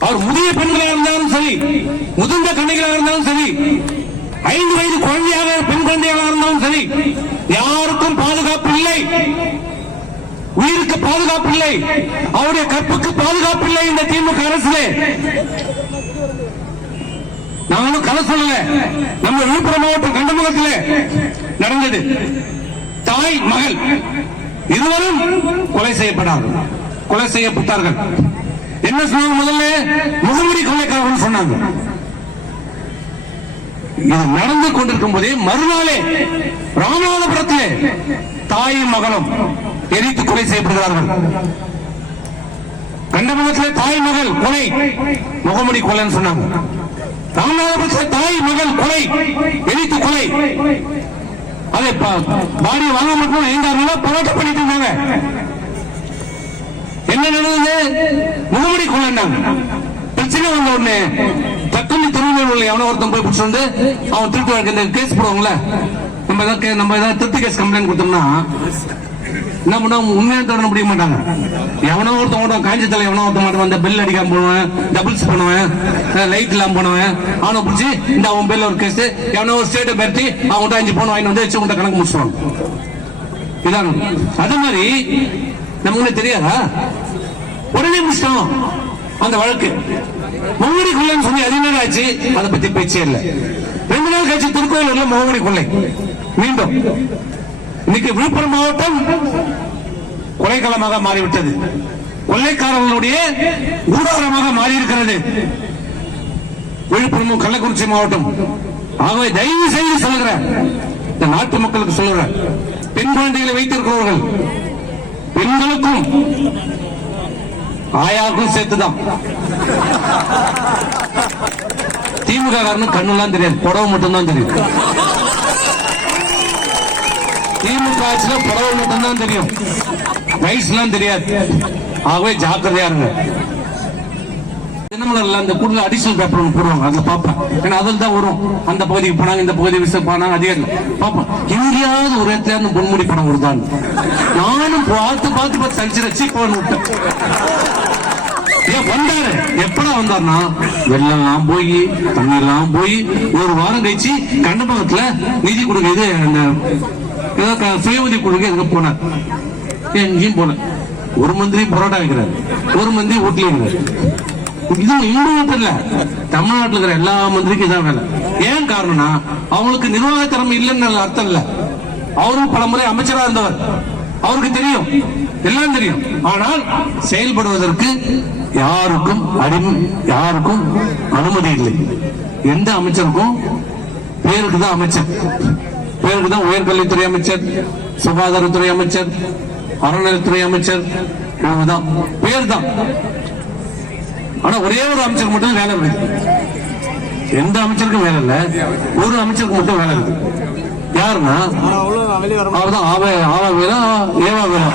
அவர் முதிய பெண்களாக இருந்தாலும் சரி, முதிர்ந்த கண்ணிகளாக இருந்தாலும் சரி, 5 வயது குழந்தையாக பெண் குழந்தையாக இருந்தாலும் சரி, யாருக்கும் பாதுகாப்பு இல்லை. உயிருக்கு பாதுகாப்பு இல்லை, அவருடைய கற்புக்கு பாதுகாப்பு இல்லை இந்த திமுக அரசிலே. நானும் கதை சொல்லல. நம்ம விழுப்புரம் மாவட்டம் கண்டமுகத்திலே நடந்தது. தாய் மகள் இருவரும் கொலை செய்யப்பட்டார்கள். என்ன சொன்னாங்க? முதல்ல முகமூடி கொலைக்காரர்கள் சொன்னாங்க. இது நடந்து கொண்டிருக்கும் போதே மறுநாளே ராமநாதபுரத்திலே தாயும் மகளும் எரித்து கொலை செய்யப்படுகிறார்கள். கண்டமுகத்திலே தாய் மகள் கொலை, முகமூடி கொலைன்னு சொன்னாங்க. ராமநாதபுரத்திலே தாய் மகள் கொலை, எரித்து கொலை. அதை பாடி வாங்க மட்டும் எங்க போராட்டம் பண்ணிட்டு இருந்தாங்க. என்ன நடந்தது? முகமூடி கொலைன்னாங்க. பிரச்சனை வந்த உடனே டக்குன்னு திருநெல்வேலியில் எவனோ ஒருத்தன் போய் பிடிச்சு வந்து அவன் திருட்டு வழக்கு கேஸ் போடுவாங்களே, நம்ம ஏதாவது திருட்டு கேஸ் கம்ப்ளைண்ட் கொடுத்தோம்னா என்ன பண்ணுவோம்? உண்மையான தவறு முடிய மாட்டாங்க. எவனோ ஒருத்தன் காஞ்சி தலை எவனோ ஒருத்த மாட்டான். அந்த பெல் அடிக்காம போடுவேன், டபுள்ஸ் பண்ணுவேன், லைட் இல்லாம பண்ணுவேன். அவனை பிடிச்சி இந்த அவன் பேர்ல ஒரு கேஸ், எவனோ ஒரு ஸ்டேட்டை பெருத்தி அவங்ககிட்ட 5 பவுன் வாங்கி வந்து வச்சு உங்கள்கிட்ட கணக்கு முடிச்சுவாங்க. இதான் அது மாதிரி நமக்கு தெரியாதா? உடனே முடிச்சிட்டோம் அந்த வழக்கு. முகமூடி கொள்ளைன்னு சொல்லி 10 நாள் ஆச்சு, அதை பத்தி பேச்சே இல்லை. 2 நாள் கழிச்சு திருக்கோயிலூர்ல முகமூடி கொள்ளை மீண்டும். இன்னைக்கு விழுப்புரம் மாவட்டம் கொலைக்களமாக மாறிவிட்டது. கொள்ளைக்காரர்களுடைய கூடாரமாக மாறி இருக்கிறது விழுப்புரம் கள்ளக்குறிச்சி மாவட்டம். ஆகவே தயவு செய்து சொல்லுகிறேன், இந்த நாட்டு மக்களுக்கு சொல்லுகிறேன், பெண் குழந்தைகளை வைத்திருக்கிறவர்கள் பெண்களுக்கும் ஆயாவுக்கும் சேர்த்துதான். திமுக காரனும் கண்ணெல்லாம் தெரியாது, புடவை மட்டும்தான் தெரியும். திமுக ஆட்சியில புடவை மட்டும்தான் தெரியும், வயசுலாம் தெரியாது. ஆகவே ஜாக்கிரதையா இருங்க. தினமலர்ல அந்த கூடுதல் அடிஷனல் பேப்பர் ஒன்று போடுவாங்க, அதுல பாப்பேன். ஏன்னா அதில் தான் வரும், அந்த பகுதிக்கு போனாங்க, இந்த பகுதி விசிட் போனாங்க, அதே பாப்பேன். எங்கேயாவது ஒரு இடத்துல பொன்முடி படம் வருதான். நானும் பார்த்து சலிச்சு ரசி போன விட்டேன். வந்தாரு, எப்படா வந்தார்னா வெள்ளம் போய் தண்ணெல்லாம் போய் 1 வாரம் கழிச்சு கண்டபகத்துல நிதி கொடுக்க இது சுய உதவி கொடுக்க எங்க போனார். எங்கேயும் போன. ஒரு மந்திரி பரோட்டா வைக்கிறார், ஒரு மந்திரி வீட்லயே இருக்கிறார். இது இங்க இல்ல, தமிழ்நாட்டில் இருக்கிற எல்லா மந்திரிக்கும் இதான் வேலை. ஏன் காரணம்னா அவங்களுக்கு நிர்வாக திறமை இல்லைன்னு அர்த்தம் இல்ல. அவரும் பல முறை அமைச்சரா இருந்தவர், அவருக்கு தெரியும், எல்லாம் தெரியும். ஆனால் செயல்படுவதற்கு யாருக்கும் அனுமதி இல்லை. எந்த அமைச்சருக்கும் பேருக்கு தான் அமைச்சர், பேருக்கு தான் உயர்கல்வித்துறை அமைச்சர், சுகாதாரத்துறை அமைச்சர், அறநிலைத்துறை அமைச்சர், பேர் தான். ஆனா ஒரே ஒரு அமைச்சருக்கு மட்டும் வேலை இருக்கு. எந்த அமைச்சருக்கும் வேலை இல்ல, ஒரு அமைச்சருக்கு மட்டும் வேலை இருக்கு. யாருன்னா அவர்தான் ஆவா வேலை, ஏவா வேலை,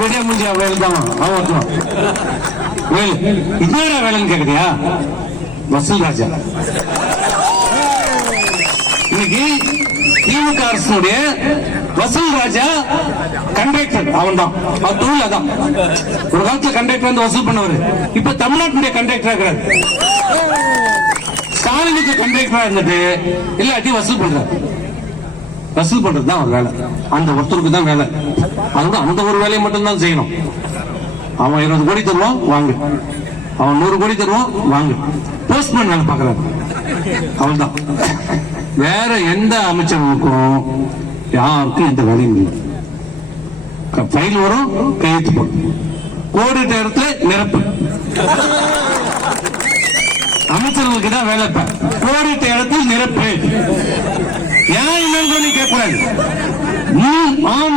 விடிய முடிஞ்ச வேலை தான். வேலை இன்னொரு வேலைன்னு கேக்குறியா? வசூல் ராஜா. இன்னைக்கு திமுக அரசுடைய வசூல் ராஜா கண்டக்டர், அவன் தான். அவர் தொழில் அதான். ஒரு காலத்துல கண்டக்டர் வந்து வசூல் பண்ணவர், இப்ப தமிழ்நாட்டுடைய கண்டக்டரா இருக்கிறார். ஸ்டாலினுக்கு கண்டக்டரா இருந்துட்டு இல்லாட்டி வசூல் பண்றதுதான் அவர் வேலை. அந்த ஒருத்தருக்கு தான் வேலை. அதோட அந்த ஒரு வேலையை மட்டும்தான் செய்யணும். அவன் 20 கோடி தருவான் வாங்க, அவன் 100 கோடி தருவான் வாங்க. போஸ்ட்மேன் வேலை பார்க்கறாரு, அவள்தான். வேற எந்த அமைச்சருக்கும் யாருக்கும் எந்த வேலையும் இல்லை. மைல் வரும், கையெழுத்து போடும். கோடிட்ட இடத்துல நிரப்பு. அமைச்சர்களுக்கு தான் வேலை. கோடிட்ட இடத்தில் நிரப்பு. ஏன் என்னன்னு நீ கேட்க கூடாது.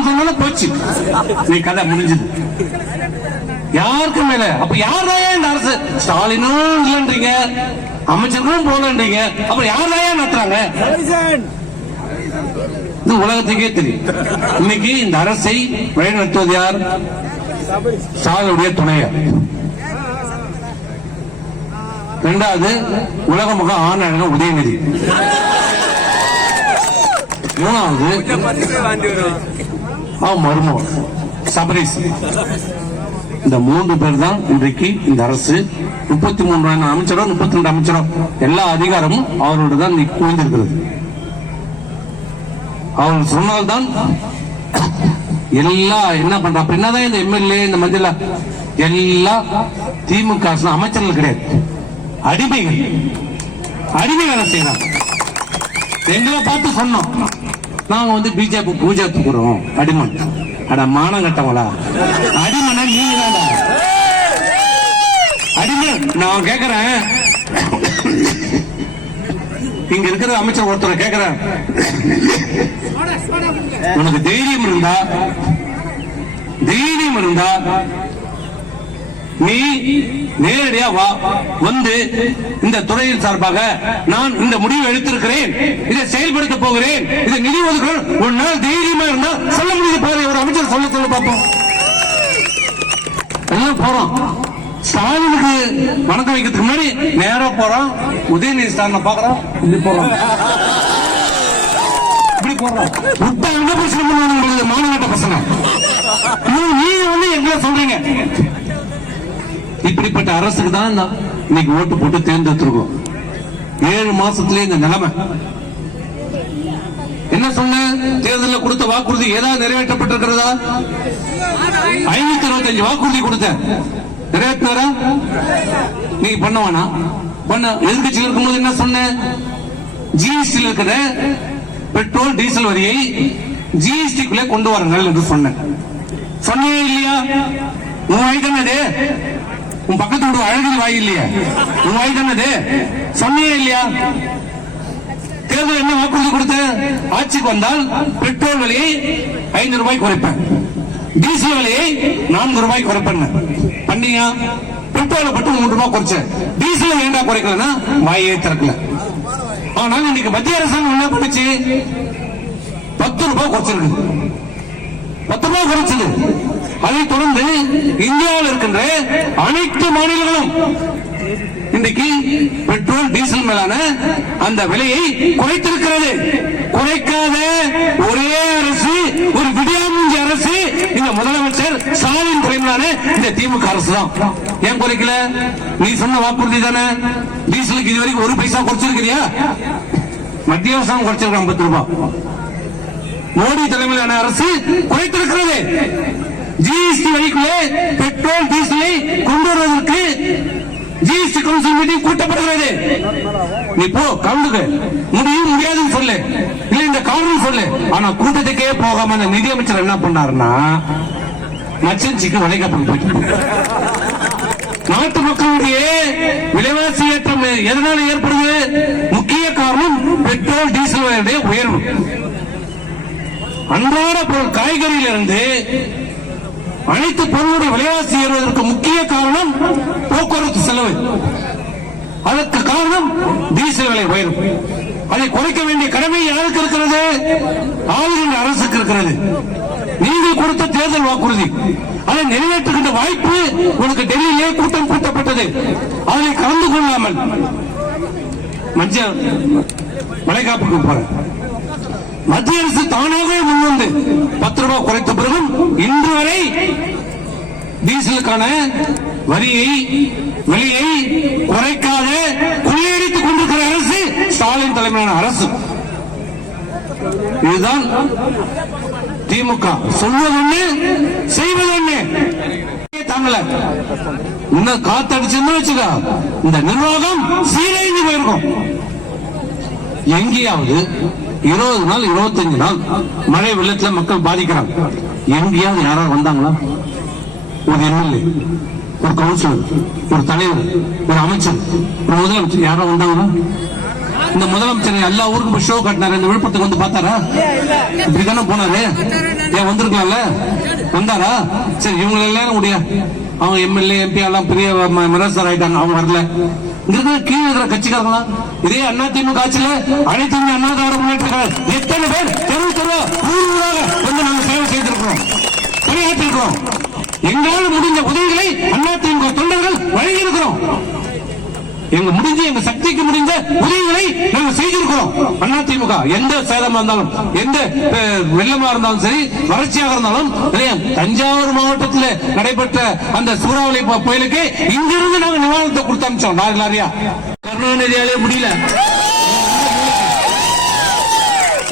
சொன்னாலும் போச்சு, நீ கதை முடிஞ்சது. யாருக்கும் மேல அப்ப யார்தான் இந்த அரசு? ஸ்டாலினும் இல்லைன்றீங்க, அமைச்சர்களும் போலன்றீங்க, அப்ப யார்தான் நடத்துறாங்க? இது உலகத்துக்கே தெரியும். இன்னைக்கு இந்த அரசை வழிநடத்துவது யார்? ஸ்டாலினுடைய துணையார். இரண்டாவது உலக முக ஆணழக உதயநிதி. மூணாவது மருமகன் சபரீஷ். இந்த 3 பேர் தான் இன்றைக்கு இந்த அரசு 33 அமைச்சரோ 32 அமைச்சரோ எல்லா அதிகாரமும் அவரோட தான் குவிந்திருக்கிறது. அவர் சொன்னால்தான் எல்லாம் என்ன பண்ற. என்னதான் இந்த எம்எல்ஏ இந்த மத்தியில எல்லாம் திமுக அமைச்சர்கள் கிடையாது, அடிமைகள். அடிமை வேலை செய்யறாங்க. எங்களை பார்த்து சொன்னோம், நாங்க பிஜேபி பூஜை தூக்குறோம். அடிமன் அட மானம் கட்டவங்களா? அடிமனா நீங்க தான்டா அடிமன். நான் கேக்குறேன், இங்க இருக்கிற அமைச்சர் ஒருத்தரை கேக்குறேன், உனக்கு தைரியம் இருந்தா நீ நேரடியா வா, இந்த துறையின் சார்பாக நான் இந்த முடிவை எடுத்திருக்கிறேன், இதை செயல்படுத்த போகிறேன், இதை நிதி ஒதுக்கிறேன், ஒரு நாள் தைரியமா இருந்தா சொல்ல முடியுது பாரு. ஒரு அமைச்சர் சொல்ல பார்ப்போம். எல்லாம் போறோம். ஸ்டாலினுக்கு வணக்கம் வைக்கிறதுக்கு முன்னாடி நேரா போறோம், உதயநிதி ஸ்டாலினை பாக்குறோம், இப்படி போறோம், இப்படி போறோம். விட்டா என்ன பிரச்சனை பண்ணுவாங்க? மாநில பசங்க நீங்க எங்களை சொல்றீங்க. இப்படிப்பட்ட அரசுக்கு தான் இன்னைக்கு ஓட்டு போட்டு தேர்ந்தெடுத்திருக்கோம். 7 மாசத்திலே இந்த நிலைமை. என்ன சொன்ன? தேர்தலில் கொடுத்த வாக்குறுதி ஏதாவது நிறைவேற்றப்பட்டிருக்கிறதா? 525 வாக்குறுதி கொடுத்த நிறைவேற்றினாரா? நீங்க பண்ணவானா? பண்ண எதிர்கட்சியில் இருக்கும்போது என்ன சொன்ன? ஜிஎஸ்டி இருக்கிற பெட்ரோல் டீசல் வரியை ஜிஎஸ்டிக்குள்ளே கொண்டு வாருங்கள் என்று சொன்னேன். சொன்னே இல்லையா? உன் வாய் தானே, உன் பக்கத்து வீடு அழகில் வாய் இல்லையா? உன் வாய் தானே, சொன்னியே இல்லையா? தேர்தல் என்ன வாக்குறுதி கொடுத்த? ஆட்சிக்கு வந்தால் பெட்ரோல் விலையை 5 ரூபாய் குறைப்பேன், டீசல் விலையை 4 ரூபாய் குறைப்பேன். பண்ணியா? பெட்ரோலை மட்டும் 3 ரூபாய் குறைச்ச, டீசல் ஏண்டா குறைக்கலன்னா வாயே திறக்கல. ஆனால் இன்னைக்கு மத்திய அரசாங்கம் என்ன பண்ணுச்சு? 10 ரூபாய் குறைச்சிருக்கு. 10 ரூபாய் குறைச்சது. அதை தொடர்ந்து இந்தியாவில் இருக்கின்ற அனைத்து மாநிலங்களும் இன்றைக்கு பெட்ரோல் டீசல் மேலான அந்த விலையை குறைத்திருக்கிறது. குறைக்காத ஒரே அரசு ஒரு விடியாமூஞ்சி அரசு இந்த முதலமைச்சர் ஸ்டாலின் தலைமையிலான இந்த திமுக அரசு தான். ஏன் குறைக்கல? நீ சொன்ன வாக்குறுதி தானே. டீசலுக்கு இதுவரைக்கும் 1 பைசா குறைச்சிருக்கிறியா? மத்திய அரசாங்கம் குறைச்சிருக்காங்க 10 ரூபாய். மோடி தலைமையிலான அரசு குறைத்திருக்கிறது. ஜிஎஸ்டி வரிக்குள்ளே பெட்ரோல் டீசலை கொண்டு வருவதற்கு ஜிஎஸ்டி கவுன்சில் மீட்டிங் கூட்டப்படுகிறது. நீ போ, கவுண்டுக்கு முடியும் முடியாதுன்னு சொல்லு, இல்ல இந்த கவுண்டர் சொல்லு. ஆனா கூட்டத்துக்கே போகாம அந்த நிதியமைச்சர் என்ன பண்ணாருன்னா மச்சன்சிக்கு வளைகாப்புக்கு போயிட்டு நாட்டு மக்களுடைய விலைவாசி ஏற்றம் எதனால ஏற்படுது? முக்கிய காரணம் பெட்ரோல் டீசல் விலையுடைய உயர்வு. அன்றாட பொருள் காய்கறியிலிருந்து அனைத்து பொருளுடைய விலைவாசி ஏறுவதற்கு முக்கிய காரணம் போக்குவரத்து செலவு. அதற்கு காரணம் டீசல் விலை உயரும். அதை குறைக்க வேண்டிய கடமை யாருக்கு இருக்கிறது? ஆளுகின்ற அரசுக்கு இருக்கிறது. நீங்கள் கொடுத்த தேர்தல் வாக்குறுதி அதை நிறைவேற்றுகின்ற வாய்ப்பு உனக்கு டெல்லியிலே கூட்டம் கூட்டப்பட்டது. அதை கலந்து கொள்ளாமல் மஞ்சள் வளைகாப்புக்கு போற மத்திய அரசு தானாக முன்வந்து 10 ரூபாய் குறைத்த பிறகும் இன்று வரை டீசலுக்கான விலையை குறைக்காத கொள்ளையடித்துக் கொண்டிருக்கிற அரசு ஸ்டாலின் தலைமையிலான அரசு. இதுதான் திமுக. சொல்வது ஒண்ணு, செய்வது ஒண்ணு. தாங்கல இன்னும் காத்தடிச்சுன்னு வச்சுக்க, இந்த நிர்வாகம் சீரழிந்து போயிருக்கும். எங்கேயாவது 20 நாள் 25 நாள் மழை வெள்ளத்துல மக்கள் பாதிக்கிறாங்க. எங்கேயாவது யாராவது வந்தாங்களா? ஒரு எம்எல்ஏ, ஒரு கவுன்சிலர், ஒரு தலைவர், ஒரு அமைச்சர், ஒரு முதலமைச்சர் யாராவது வந்தாங்களா? இந்த முதலமைச்சர் எல்லா ஊருக்கும் ஷோ காட்டினாரு. இந்த விழுப்புரத்துக்கு வந்து பார்த்தாரா? இப்படிதானே போனாரு. ஏன் வந்திருக்கலாம்ல? வந்தாரா? சரி, இவங்க எல்லாம் முடியாது. அவங்க எம்எல்ஏ எம்பி எல்லாம் பெரிய மினிஸ்டர் ஆயிட்டாங்க, அவங்க வரல. இங்க கீழே இருக்கிற கட்சிக்காரங்களா இதே அதிமுக ஆட்சியில அனைத்து அண்ணா திராவிட முன்னேற்ற கழகம் எத்தனை பேர் தெரு தெரு ஊராக வந்து நாங்கள் சேவை செய்திருக்கிறோம், பணியாற்றிருக்கிறோம். எங்களால் முடிஞ்ச உதவிகளை அதிமுக தொண்டர்கள் வழங்கி இருக்கிறோம். எங்க முடிஞ்ச எங்க சக்திக்கு முடிஞ்ச உதவிகளை நாங்கள் செய்திருக்கிறோம். அதிமுக எந்த சேதமா இருந்தாலும், எந்த வெள்ளமா இருந்தாலும் சரி, வறட்சியாக இருந்தாலும், தஞ்சாவூர் மாவட்டத்தில் நடைபெற்ற அந்த சூறாவளி புயலுக்கு இங்கிருந்து நாங்கள் நிவாரணத்தை கொடுத்து அனுப்பிச்சோம். லாரியா கருணாநிதியாலே முடியல.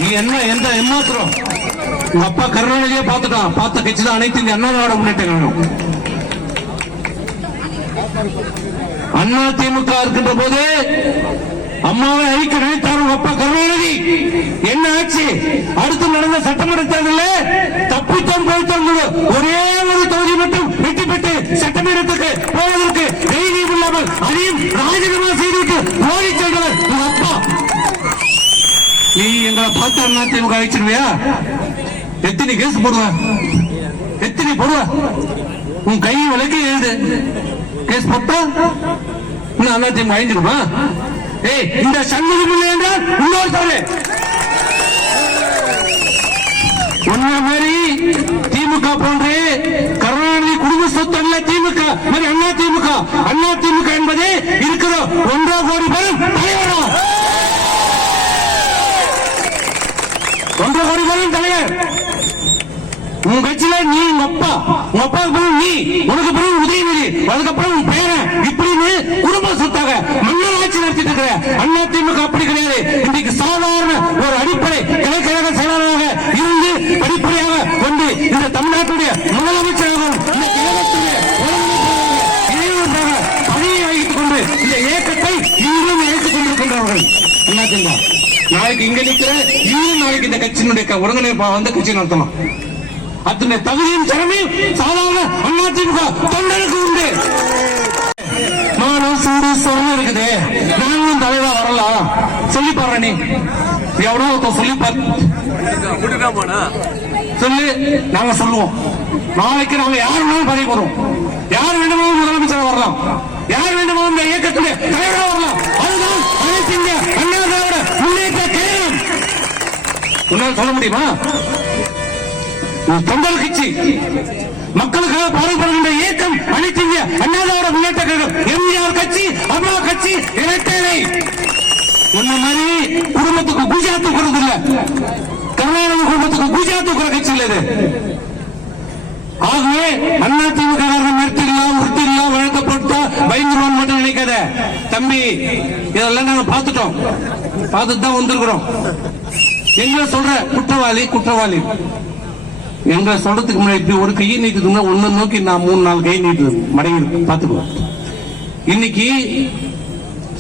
நீ என்ன எந்த ஏமாத்துறோம்? உங்க அப்பா கருணாநிதியை பார்த்துட்டான். பார்த்த கட்சி தான் அனைத்து இந்திய அண்ணா திராவிட முன்னேற்ற கழகம். அதிமுக இருக்கின்ற போது அம்மாவை அழிக்க நினைத்தார் உங்க அப்பா கருணாநிதி. என்ன ஆச்சு? அடுத்து நடந்த சட்டமன்ற தேர்தலில் தப்பித்தம் போய்த்தம் ஒரே ஒரு தொகுதி மட்டும் வெற்றி பெற்று சட்டமன்றத்துக்கு போவதற்கு தைரியம் இல்லாமல் அதையும் ராஜினாமா செய்துவிட்டு ஓடி சென்றவர் உங்க அப்பா. நீ எங்களை பார்த்து அதிமுக அழிச்சிருவியா? எத்தனை கேஸ் போடுவ? எத்தனை போடுவ? உன் கை விலக்கி எழுது. கேஸ் போட்டா இன்னும் அதிமுக அழிஞ்சிருமா? ஏய், இந்த சண்முகம் இல்லை என்றால் இன்னொரு தவறு. ஒன்ன மாதிரி திமுக போன்று கருணாநிதி குடும்ப சொத்து அல்ல திமுக. அதிமுக அதிமுக என்பது இருக்கிற 1.5 கோடி பேரும் தலைவரா? 1.5 கோடி பேரும் தலைவர். உன் கட்சியில நீ உங்க அப்பா பிறகு நீ, உனக்கு பிறகு உதயநிதி, அதுக்கப்புறம் உன் பேரன், இப்படின்னு குடும்ப சொத்தாக மன்னர் ஆட்சி நடத்திட்டு இருக்கிற அதிமுக அப்படி கிடையாது. இன்றைக்கு சாதாரண ஒரு அடிப்படை கிளைக்கழக செயலாளராக இருந்து படிப்படியாக வந்து இந்த தமிழ்நாட்டுடைய முதலமைச்சராகவும் இந்த கழகத்துடைய பணியை வகித்துக் கொண்டு இந்த இயக்கத்தை இன்றும் இயக்கிக் கொண்டிருக்கின்றவர்கள் அதிமுக. நாளைக்கு இங்க நிற்கிற இன்னும் நாளைக்கு இந்த கட்சியினுடைய ஒருங்கிணைப்பா வந்து கட்சி நடத்தணும். அத்தனை தகுதியும் திறமையும் சாதாரண அதிமுக தொண்டருக்கு உண்டு. மானம் சூடு சொரணம் இருக்குது. நாங்களும் தலைவா வரலாம் சொல்லி பாரு. நீ எவ்வளவு சொல்லி பாரு, சொல்லி நாங்க சொல்லுவோம். நாளைக்கு நாங்க யார் வேணாலும் பதவி போறோம், யார் வேண்டுமானும் முதலமைச்சர் வரலாம், யார் வேண்டுமானும் இந்த இயக்கத்துடைய தலைவராக வரலாம். அதுதான் அனைத்து இந்திய அண்ணா திராவிட முன்னேற்ற கழகம். உன்னால் சொல்ல முடியுமா? தொண்டர் கட்சி, மக்களுக்காக பாடுபடுகின்ற இயக்கம் அனைத்து இந்திய அண்ணா திராவிட முன்னேற்ற கழகம். எம்ஜிஆர் கட்சி, அம்மா கட்சி, இரட்டைலை. உன்ன மாதிரி குடும்பத்துக்கு பூஜா தூக்குறது இல்ல, கருணாநிதி குடும்பத்துக்கு பூஜா தூக்குற கட்சி இல்ல இது. ஆகவே அதிமுக நிறுத்திடலாம், உறுத்திடலாம், வழக்கப்பட்டா பயந்துருவான் மட்டும் நினைக்காத தம்பி. இதெல்லாம் நாங்க பார்த்துட்டோம், பார்த்துட்டு தான் வந்திருக்கிறோம். எங்க சொல்ற குற்றவாளி எங்க சொல்றதுக்கு முன்னாடி இப்படி ஒரு கையை நீட்டுதுன்னா ஒன்னு நோக்கி நான் 3-4 கை நீட்டு மடங்கி பாத்துக்குவோம். இன்னைக்கு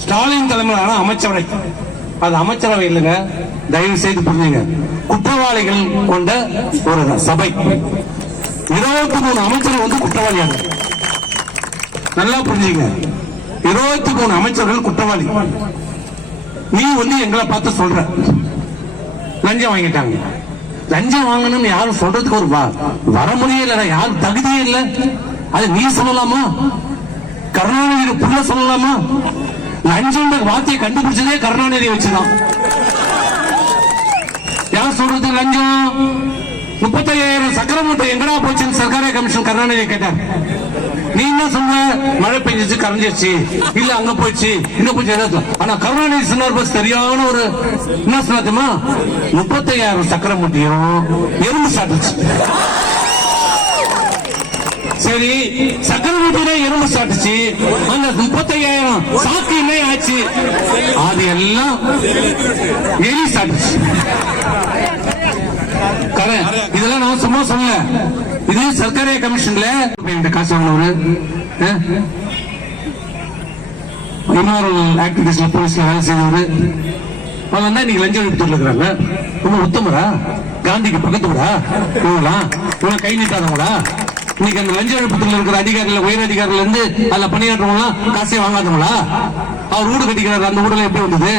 ஸ்டாலின் தலைமையிலான அமைச்சரவை, அது அமைச்சரவை இல்லைங்க, தயவு செய்து புரிஞ்சுங்க. குற்றவாளிகள் கொண்ட ஒரு சபை. 23 அமைச்சர்கள் வந்து குற்றவாளியாக, நல்லா புரிஞ்சுங்க. 23 அமைச்சர்கள் குற்றவாளி. நீ வந்து எங்களை பார்த்து சொல்ற லஞ்சம் வாங்கிட்டாங்க. லஞ்சம் வாங்கணும்னு யாரும் சொல்றதுக்கு ஒரு வரமுறையே இல்ல, யாரும் தகுதியே இல்லை. அது நீ சொல்லலாமா? கருணாநிதி புள்ள சொல்லலாமா? லஞ்சம் வார்த்தையை கண்டுபிடிச்சதே கருணாநிதி வச்சுதான். யார் சொல்றது லஞ்சம்? 35,000 சக்கரை மூட்டை எங்கடா போச்சுன்னு சர்க்காரிய கமிஷன் கருணாநிதி கேட்டார். நீ என்ன சொல்ற? மழை பெஞ்சிச்சு, கரைஞ்சிருச்சு, இல்ல அங்க போயிடுச்சு, இங்க போச்சு. ஆனா கருணாநிதி சொன்னார் சரியான ஒரு என்ன சொன்னா, 35,000 சக்கரை மூட்டையும் எறும்பு சாப்பிட்டுச்சு. சரி, சக்கரை மூட்டையில எறும்பு சாப்பிட்டுச்சு, அந்த 35,000 சாக்கு என்ன ஆச்சு? அது எல்லாம் எலி சாப்பிட்டுச்சு. இதெல்லாம் நான் சும்மா சொல்ல, இது சர்க்காரிய கமிஷன்ல காசு வாங்கினவரு, இமாரல் ஆக்டிவிட்டிஸ்ல போலீஸ்ல வேலை செய்தவரு, அவன் தான் இன்னைக்கு லஞ்ச ஒழிப்பு இருக்கிறாங்க. ரொம்ப உத்தமரா? காந்திக்கு பக்கத்துடா இவங்க கை நீட்டாதவங்களா? இன்னைக்கு அந்த லஞ்ச ஒழிப்புல இருக்கிற அதிகாரிகள், உயர் அதிகாரிகள் இருந்து அதுல பணியாற்றவங்களா காசே வாங்காதவங்களா? அவர் வீடு கட்டிக்கிறாரு, அந்த வீடுல எப்படி வந்தது?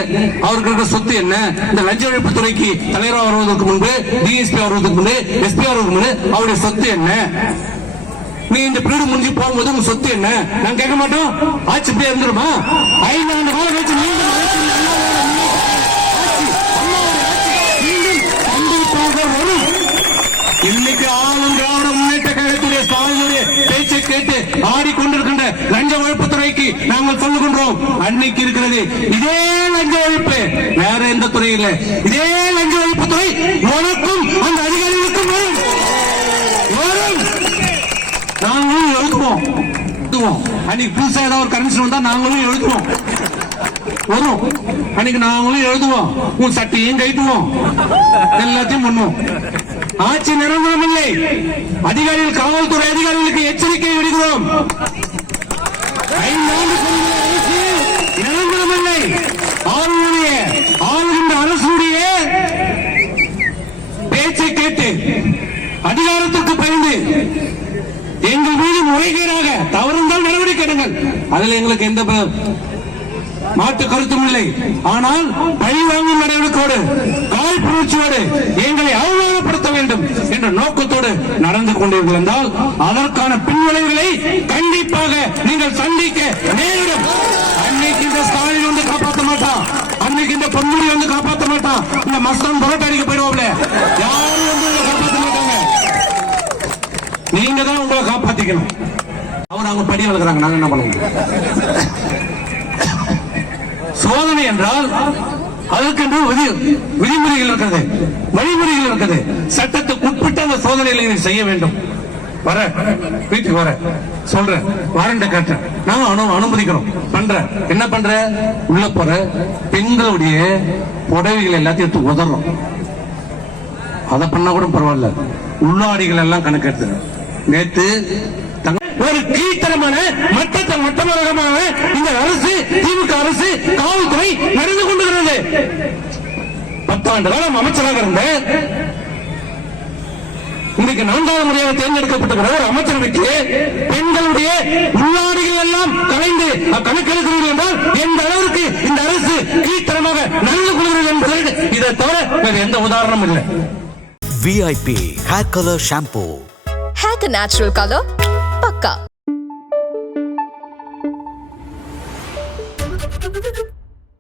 அவருக்கு இருக்கிற சொத்து என்ன? இந்த லஞ்ச ஒழிப்பு துறைக்கு தலைவராக வருவதற்கு முன்பு, டிஎஸ்பி வருவதற்கு முன்பு, எஸ்பி வருவதற்கு முன்பு அவருடைய சொத்து என்ன? நீ இந்த பீரியட் முடிஞ்சு போகும்போது உங்க சொத்து என்ன? நான் கேட்க மாட்டோம். ஆட்சி இப்படியே இருந்துருமா? 5 ஆண்டு காலம் கழிச்சு மீண்டும் கண்டிப்பாக வரும். இன்னைக்கு ஆளும் திராவிட முன்னேற்ற கழகத்துடைய ஸ்டாலினுடைய பேச்சை கேட்டு ஆடிக்கொண்டிருக்கின்ற லஞ்ச ஒழிப்பு துறைக்கு நாங்கள் சொல்லுகின்றோம், அன்னைக்கு இருக்கிறது இதே லஞ்ச ஒழிப்பு, வேற எந்த துறை இல்லை. இதே லஞ்ச ஒழிப்பு துறை உனக்கும் அந்த அதிகாரிகளுக்கும் வரும். நாங்களும் எழுதுவோம். அன்னைக்கு புதுசா ஏதாவது ஒரு கரன்சி வந்தா நாங்களும் எழுதுவோம். வரும் அன்னைக்கு நாங்களும் எழுதுவோம். உன் சட்டையும் கைட்டுவோம், எல்லாத்தையும் பண்ணுவோம். ஆட்சி நிரந்தரம் இல்லை. அதிகாரிகள், காவல்துறை அதிகாரிகளுக்கு எச்சரிக்கை விடுகிறோம். 5 ஆண்டு நிரந்தரம் இல்லை. ஆளுகின்ற அரசுடைய பேச்சை கேட்டு அதிகாரத்திற்கு பயந்து எங்கள் மீது முறைகேடாக தவறுந்தால் நடவடிக்கை எடுங்கள். அதில் எங்களுக்கு எந்த மாற்று கருத்தும் இல்லை. ஆனால் பழி வாங்கும் நடவடிக்கையோடு, காழ்ப்புணர்ச்சியோடு எங்களை அவமானப்படுத்த வேண்டும் என்ற நோக்கத்தோடு நடந்து கொண்டீர்கள் என்றால் அதற்கான பின்விளைவுகளை கண்டிப்பாக நீங்கள் சந்திக்க நேரிடும். அன்னைக்கு இந்த ஸ்டாலின் வந்து காப்பாற்ற மாட்டான், அன்னைக்கு இந்த பொன்முடி வந்து காப்பாற்ற மாட்டான், இந்த மஸ்தான் புரட்ட அடிக்க போயிடுவாப்ல, யாரும் வந்து காப்பாற்ற மாட்டாங்க. நீங்க தான் உங்களை காப்பாத்திக்கணும். அவங்க படி வளர்க்குறாங்க, நாங்க என்ன பண்ணுவோம்? சோதனை என்றால் அதற்கென்று விதிமுறைகள் இருக்கிறது, வழிமுறைகள் இருக்கிறது. சட்டத்துக்கு உட்பட்டு அந்த சோதனைகளை செய்ய வேண்டும். வர வீட்டுக்கு வர சொல்றேன், வாரண்ட கேட்டேன், நான் அனுமதிக்கிறோம் பண்ற. என்ன பண்ற? உள்ள போற பெண்களுடைய புடவைகள் எல்லாத்தையும் எடுத்து உதறோம். அதை பண்ணா கூட பரவாயில்ல, உள்ளாடிகள் எல்லாம் கணக்கெடுத்து நேற்று ஒரு கீழ்த்தரமான மட்டமாக இந்த அரசு, திமுக அரசு, காவல்துறை நடந்து கொண்டிருக்கிறது. 10 ஆண்டு காலம் அமைச்சராக இருந்த இன்னைக்கு 4வது முறையாக தேர்ந்தெடுக்கப்பட்டிருக்கிற ஒரு அமைச்சரவைக்கு பெண்களுடைய உள்ளாடிகள் எல்லாம் கலைந்து கணக்கெடுக்கிறீர்கள் என்றால் எந்த அளவிற்கு இந்த அரசு கீழ்த்தரமாக நடந்து கொள்கிறது என்பது இதை தவிர வேறு எந்த உதாரணமும் இல்லை. VIP Hair Color Shampoo. Hair Natural Color Pakka.